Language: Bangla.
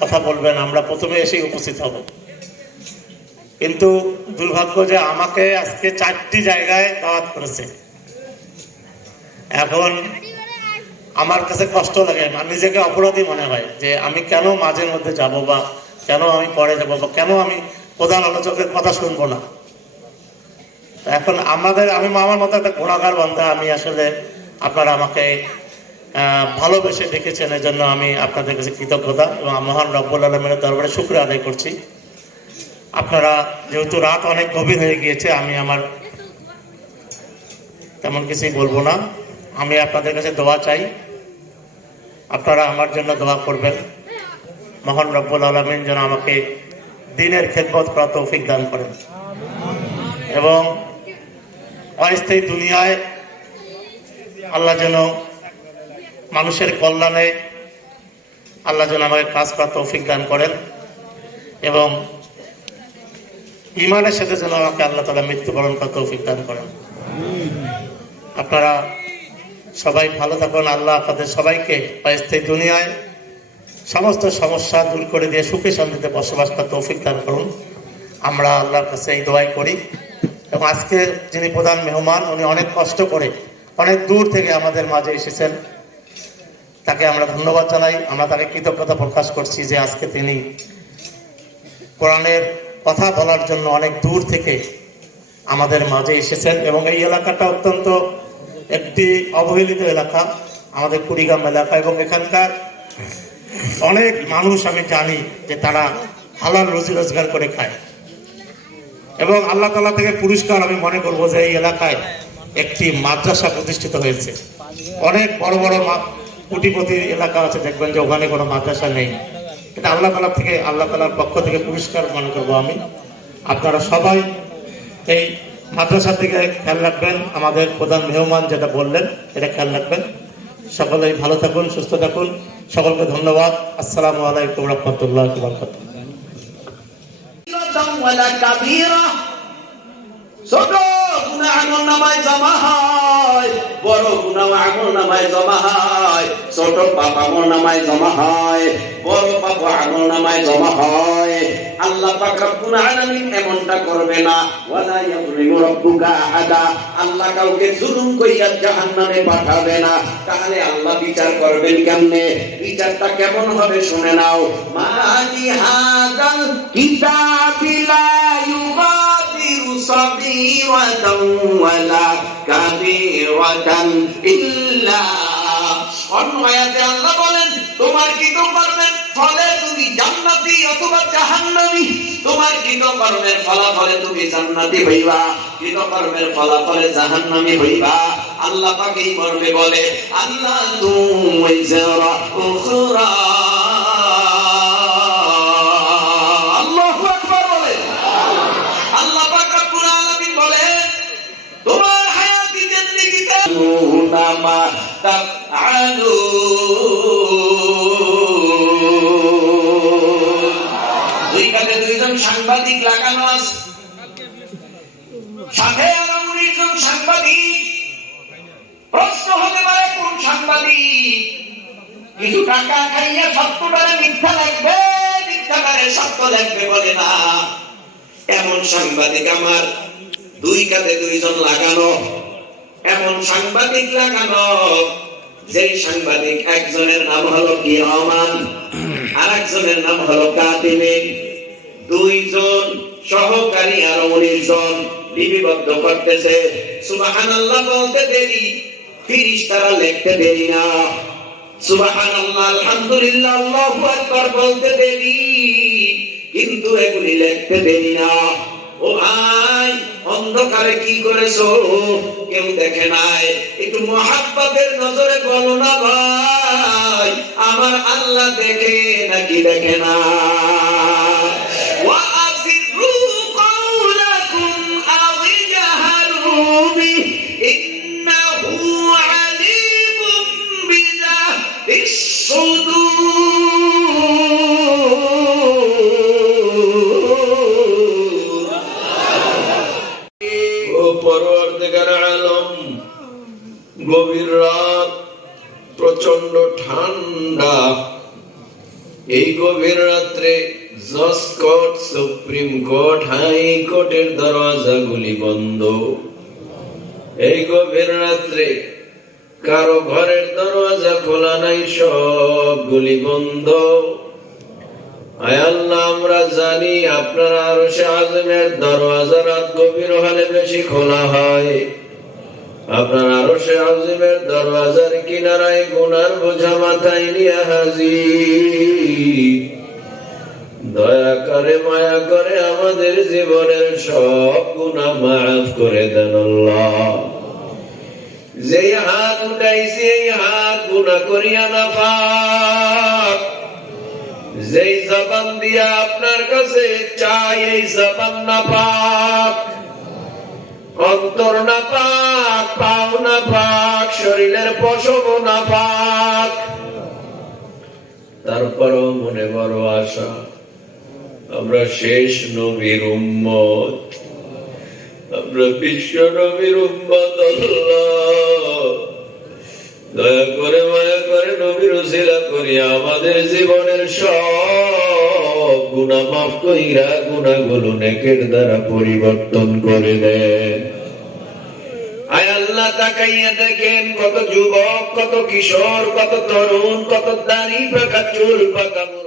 কথা বলবেন, আমরা প্রথমে এসেই উপস্থিত হব। কিন্তু দুর্ভাগ্য যে আমাকে আজকে চারটি জায়গায় দাওয়াত করেছে। এখন আমার কাছে কষ্ট লাগে নিজেকে অপরাধী মনে হয় যে আমি কেন মাঝে মধ্যে যাব বা কেন আমি পরে যাব বা কেন আমি প্রধান আলোচকের কথা শুনব না। এখন আমাদের, আমি আমার মতো একটা গুণাগার বন্ধা, আমি আসলে আপনারা আমাকে ভালোবেসে ডেকেছেন এই জন্য আমি আপনাদের কাছে কৃতজ্ঞতা এবং মহান রব্বুল আলমের দরবারে শুক্র আদায় করছি। আপনারা যেহেতু রাত অনেক গভীর হয়ে গিয়েছে, আমি আমার তেমন কিছুই বলব না। আমি আপনাদের কাছে দোয়া চাই। আপনারা আমার জন্য দোয়া করবেন। মহান রব্বুল আলমিন যেন আমাকে দিনের খেদমত করা তৌফিক দান করেন। এবং অস্থায়ী দুনিয়ায় আল্লাহ যেন মানুষের কল্যাণে আল্লাহ যেন আমাকে কাজ করার তৌফিক দান করেন এবং ইমানের সাথে যেন আমাকে আল্লাহ তালা মৃত্যুবরণ করার তৌফিক দান করেন। আপনারা সবাই ভালো থাকুন, আল্লাহ আপনাদের সবাইকে অস্থায়ী দুনিয়ায় সমস্ত সমস্যা দূর করে দিয়ে সুখে শান্তিতে বসবাস করার তৌফিক দান করুন। আমরা আল্লাহর কাছে এই দোয়াই করি। এবং আজকে যিনি প্রধান মেহমান, উনি অনেক কষ্ট করে অনেক দূর থেকে আমাদের মাঝে এসেছেন। তাকে আমরা ধন্যবাদ জানাই। আমরা তাকে কৃতজ্ঞতা প্রকাশ করছি যে আজকে তিনি কোরআনের কথা বলার জন্য অনেক দূর থেকে আমাদের মাঝে এসেছেন এবং এই এলাকাটা অত্যন্ত একটি অবহেলিত এলাকা, আমাদের কুড়িগ্রাম এলাকা এবং এখানকার অনেক মানুষ আমি জানি যে তারা হালাল রুজি রোজগার করে খায়। এবং আল্লাহ তালা থেকে পুরস্কার আমি মনে করব যে এই এলাকায় একটি মাদ্রাসা প্রতিষ্ঠিত হয়েছে। অনেক বড় বড় কোটিপতি এলাকা আছে, দেখবেন যে ওখানে কোনো মাদ্রাসা নেই। এটা আল্লাহ তালা থেকে, আল্লাহ তালার পক্ষ থেকে পুরস্কার মনে করব আমি। আপনারা সবাই এই মাদ্রাসার দিকে খেয়াল রাখবেন, আমাদের প্রধান মেহমান যেটা বললেন, এটা খেয়াল রাখবেন। সকলেই ভালো থাকুন, সুস্থ থাকুন। সকলকে ধন্যবাদ। আসসালামু আলাইকুম রহমতুল্লাহ ছোট ছোট নামায় জমা হয়, বড় নামায় জমা হয়। আল্লাহ পাক রব্বুল এমনটা করবে না। আল্লাহ কাউকে জুলুম পাঠাবে না। তাহলে আল্লাহ বিচার করবেন কেমনে? বিচারটা কেমন হবে শুনে নাও। কিতাবিলা কাবীরাতান ইল্লা অন্য আয়াতে আল্লাহ ফলে তুমি জান্নাতি অথবা জাহান্নামী। তোমার কৃতকর্মের ফলাফলে তুমি জান্নাতি হইবা। কৃতকর্মের ফলাফলে জাহান্নামী হইবা। আল্লাহ পাক এই মর্মে বলে, আল্লাহ তুমি দুই কাছে দুইজন সাংবাদিক লাগানো আছে। সাথে আরও উনিশ জন সাংবাদিক। প্রশ্ন হতে পারে, কোন সাংবাদিক? কিছু টাকা খাইয়া সত্যটারে মিথ্যা লাগবে? মিথ্যাটারে সত্য লাগবে বলে না। এমন সাংবাদিক আমার? দুই কাঁধে দুইজন লাগানো। এমন সাংবাদিক লাগানো, যেই সাংবাদিক একজনের নাম হলো কি রহমান আর একজনের নাম হলো কাতিমিন দুইজন সহকারী আর উনিশ লিপিবদ্ধ করতেছে। সুবহানাল্লাহ বলতে দেরি, তিরিশ তারা লিখতে দেরি না। সুবহানাল্লাহ, আলহামদুলিল্লাহ, আল্লাহু বলতে দেরি, কিন্তু এগুলি লিখতে দেরি না। ও ভাই, অন্ধকারে কি করেছ? কেউ দেখে নাই। একটু মহাব্বতের নজরে বলো না ভাই, আমার আল্লাহ দেখে নাকি দেখে না? গভীর রাত প্রচণ্ড ঠান্ডা এই গভীর রাত্রে জজ কোর্ট, সুপ্রিম কোর্ট, হাই কোর্টের দরওয়াজাগুলি বন্ধ। এই গভীর রাত্রে কারও ঘরের দরওয়াজা খোলা নাই, সবগুলি বন্ধ। আমরা জানি আপনার আরও আজমের দরওয়াজা রাত গভীর হলে বেশি খোলা হয়। আপনার আরও আজমের দরওয়াজার কিনারায় গুনার বোঝা মাথায় নিয়ে দয়া করে, মায়া করে আমাদের জীবনের সব গুণা মাফ করে দেন যেই হাত উঠাইছি, এই হাত গুণা করিয়া না যেই জবান দিয়া আপনার কাছে চাই, এই জবান না পাক। অন্তর না পাক, পাও না পাক, শরীরের পশম না পাক। তারপরও মনে বড় আশা, আমরা শেষ নবীর উম্মত। আমরা বিশ্ব নবীর উম্মত আল্লাহ। দয়া করে মায়া করে নবীর উসিলা করিয়া আমাদের জীবনের সব গুণা মাফ কইরা গুণাগুলো নেকের দ্বারা পরিবর্তন করে দেয় কত যুবক, কত কিশোর, কত তরুণ, কত দাঁড়ি পাকা চুল পাকা